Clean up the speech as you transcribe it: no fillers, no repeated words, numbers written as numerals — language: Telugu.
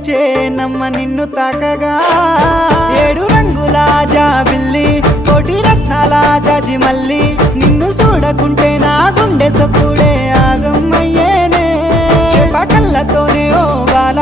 పూచే నమ్మ నిన్ను తాకగా ఏడు రంగుల జాబిల్లి కోటి రత్నాల జాజి మల్లి నిన్ను చూడకుంటే నా గుండె సప్పుడే ఆగమయ్యేనే చేప కళ్ళతోనే ఓ బాల